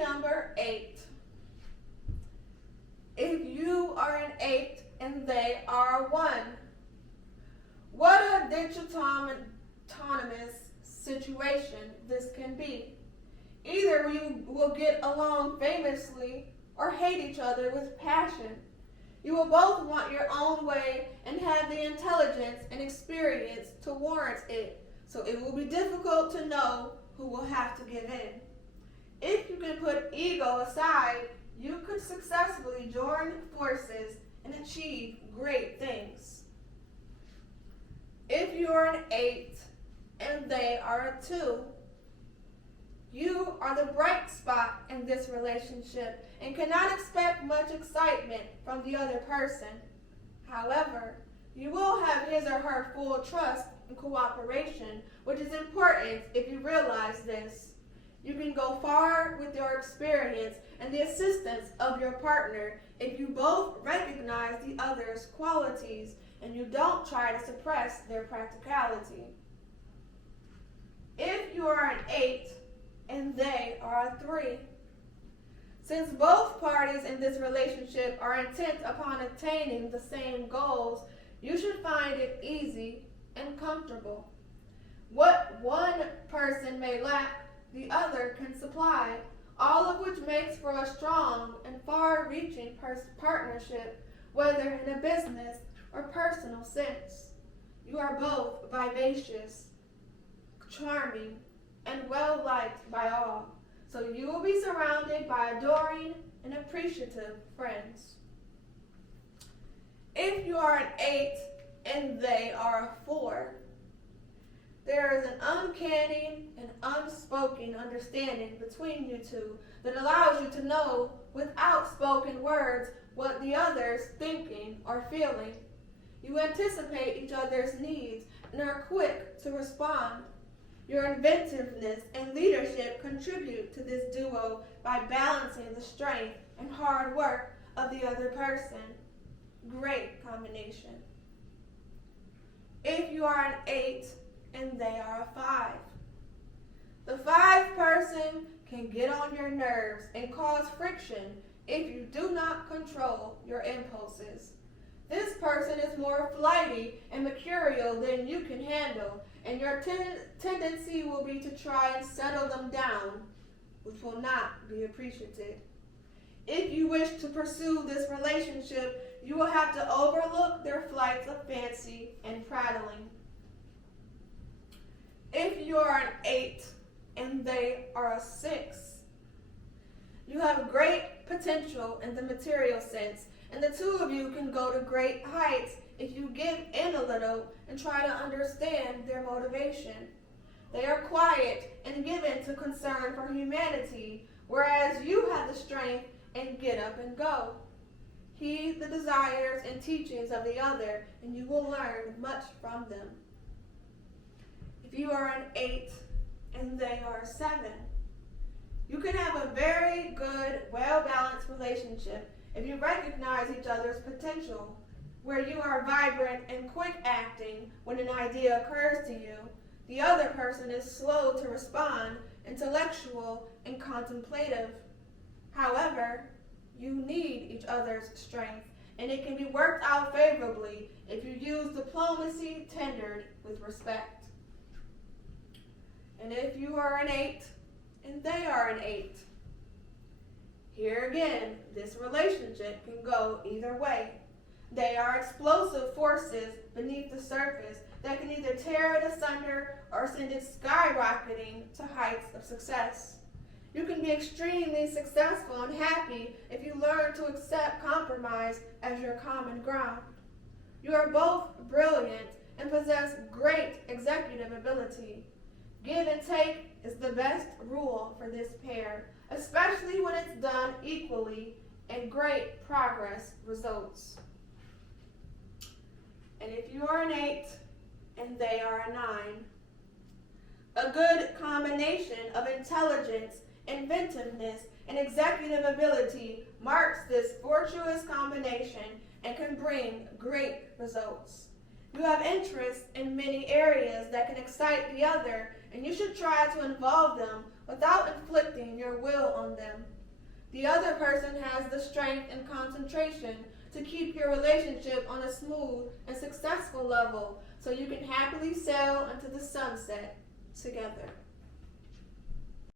number 8. If you are an 8 and they are a 1, what a dichotomous situation this can be. Either you will get along famously or hate each other with passion. You will both want your own way and have the intelligence and experience to warrant it, so it will be difficult to know who will have to give in. If you can put ego aside, you could successfully join forces and achieve great things. If you are an 8 and they are a 2, you are the bright spot in this relationship and cannot expect much excitement from the other person. However, you will have his or her full trust and cooperation, which is important if you realize this. You can go far with your experience and the assistance of your partner if you both recognize the other's qualities and you don't try to suppress their practicality. If you are an 8 and they are a 3, since both parties in this relationship are intent upon attaining the same goals, you should find it easy and comfortable. What one person may lack, the other can supply, all of which makes for a strong and far-reaching partnership, whether in a business or personal sense. You are both vivacious, charming, and well-liked by all, so you will be surrounded by adoring and appreciative friends. If you are an 8 and they are a 4, there is an uncanny and unspoken understanding between you two that allows you to know without spoken words what the other's thinking or feeling. You anticipate each other's needs and are quick to respond. Your inventiveness and leadership contribute to this duo by balancing the strength and hard work of the other person. Great combination. If you are an 8 and they are a 5, the 5 person can get on your nerves and cause friction if you do not control your impulses. This person is more flighty and mercurial than you can handle, and your tendency will be to try and settle them down, which will not be appreciated. If you wish to pursue this relationship, you will have to overlook their flights of fancy and prattling. If you are an 8 and they are a 6, you have great potential in the material sense, and the two of you can go to great heights if you give in a little and try to understand their motivation. They are quiet and given to concern for humanity, whereas you have the strength and get up and go. Heed the desires and teachings of the other, and you will learn much from them. If you are an 8 and they are a 7, you can have a very good, well-balanced relationship if you recognize each other's potential, where you are vibrant and quick-acting when an idea occurs to you. The other person is slow to respond, intellectual, and contemplative. However, you need each other's strength, and it can be worked out favorably if you use diplomacy tendered with respect. And if you are an 8 and they are an 8, here again, this relationship can go either way. They are explosive forces beneath the surface that can either tear it asunder or send it skyrocketing to heights of success. You can be extremely successful and happy if you learn to accept compromise as your common ground. You are both brilliant and possess great executive ability. Give and take is the best rule for this pair, especially when it's done equally, and great progress results. And if you are an 8 and they are a 9, a good combination of intelligence, inventiveness, and executive ability marks this virtuous combination and can bring great results. You have interests in many areas that can excite the other, and you should try to involve them without inflicting your will on them. The other person has the strength and concentration to keep your relationship on a smooth and successful level so you can happily sail into the sunset together.